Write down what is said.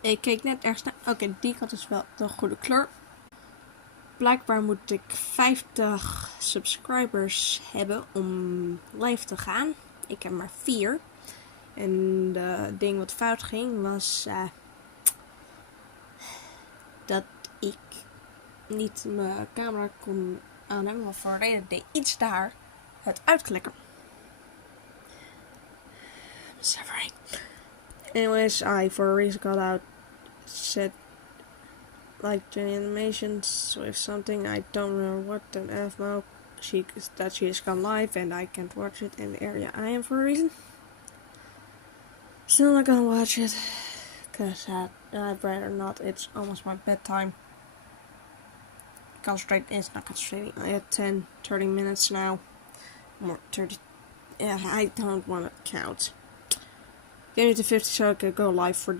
Ik keek net ergens naar. Oké, die kant is wel de goede kleur. Blijkbaar moet ik 50 subscribers hebben om live te gaan. Ik heb maar 4. En het ding wat fout ging was dat ik niet mijn camera kon aannemen. Maar voor een reden deed iets daar het uitklikken. Suffering. Anyways, I for a reason got out said like doing animations with something I don't remember what the F now she has gone live and I can't watch it in the area I am for a reason. Still not gonna watch it because I'd rather not. It's almost my bedtime. It's not concentrating. I had 30 minutes now. More 30. Yeah, I don't want to count. Get me to 50 so I could go live for